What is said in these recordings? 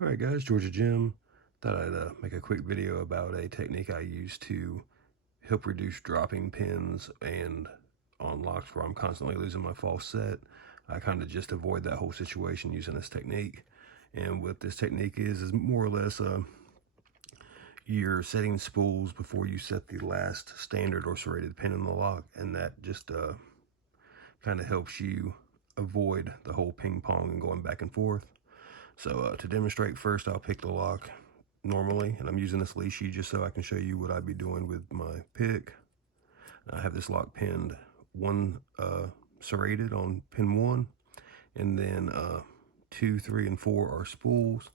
Alright guys, Georgia Jim. Thought I'd make a quick video about a technique I use to help reduce dropping pins and on locks where I'm constantly losing my false set. I kind of just avoid that whole situation using this technique. And what this technique is more or less you're setting spools before you set the last standard or serrated pin in the lock, and that just kind of helps you avoid the whole ping pong and going back and forth. So to demonstrate, first I'll pick the lock normally, and I'm using this leashy just so I can show you what I'd be doing with my pick. I have this lock pinned one serrated on pin 1, and then 2, 3, and 4 are spools.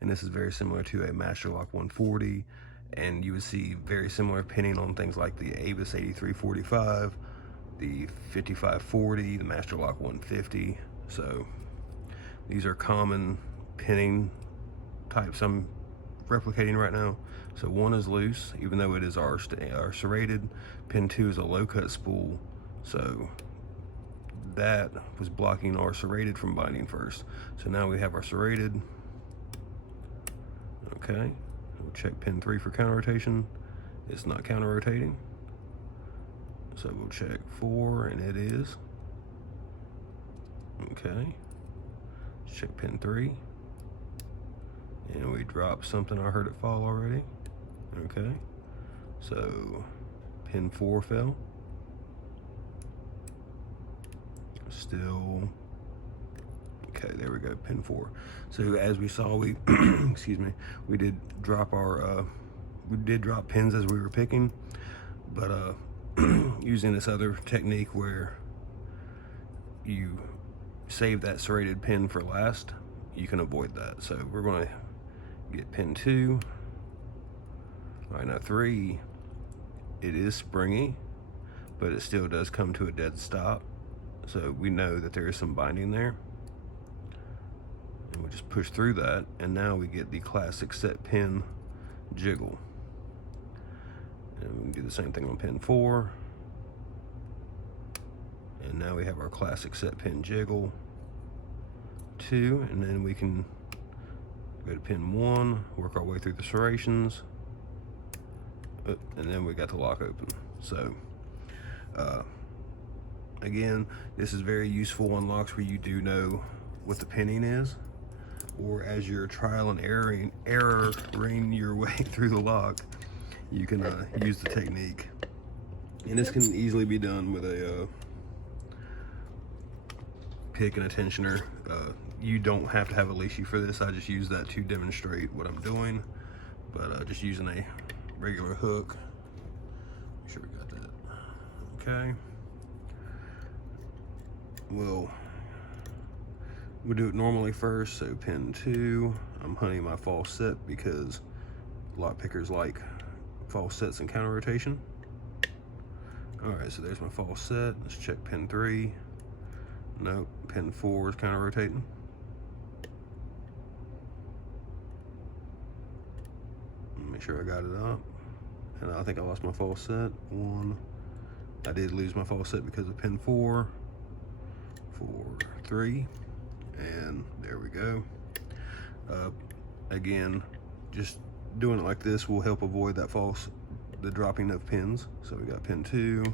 And this is very similar to a Master Lock 140, and you would see very similar pinning on things like the Avis 8345, the 5540, the Master Lock 150. So these are common pinning types I'm replicating right now. So 1 is loose, even though it is our serrated. Pin 2 is a low cut spool, so that was blocking our serrated from binding first. So now we have our serrated. Okay, we'll check pin 3 for counter rotation. It's not counter rotating. So we'll check 4, and it is. Okay, let's check pin 3. And we dropped something, I heard it fall already. Okay, so pin 4 fell. Still, okay, there we go, pin 4. So as we saw, we, excuse me, we did drop our, pins as we were picking, but using this other technique where you save that serrated pin for last, you can avoid that. So we're going to get pin 2. All right, now 3, it is springy, but it still does come to a dead stop. So we know that there is some binding there. And we just push through that, and now we get the classic set pin jiggle. And we can do the same thing on pin 4. And now we have our classic set pin jiggle 2, and then we can go to pin 1, work our way through the serrations, and then we got the lock open. So again, this is very useful on locks where you do know what the pinning is, or as you're trial and erroring your way through the lock, you can use the technique. And this can easily be done with a pick and a tensioner. You don't have to have a leashy for this. I just use that to demonstrate what I'm doing, but just using a regular hook. Make sure we got that. Okay. We'll do it normally first. So pin 2, I'm hunting my false set because lock pickers like false sets and counter rotation. All right, so there's my false set. Let's check pin 3. Nope, pin 4 is counter rotating. Make sure I got it up. And I think I lost my false set. 1. I did lose my false set because of pin 4. 4, 3, and there we go. Again, just doing it like this will help avoid that the dropping of pins. So we got pin 2,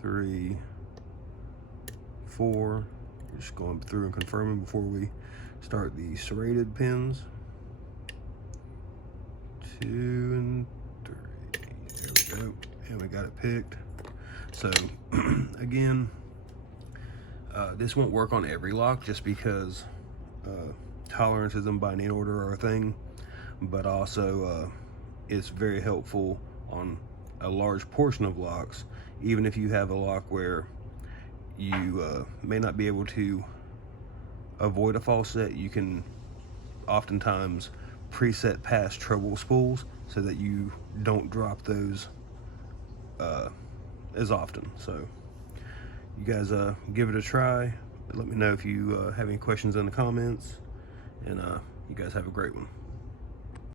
3, 4. We're just going through and confirming before we start the serrated pins. 2 and 3. There we go. And we got it picked. So again, this won't work on every lock just because tolerances and binding order are a thing, but also it's very helpful on a large portion of locks. Even if you have a lock where you may not be able to avoid a false set, you can oftentimes preset past trouble spools so that you don't drop those as often. So you guys give it a try. Let me know if you have any questions in the comments, and you guys have a great one.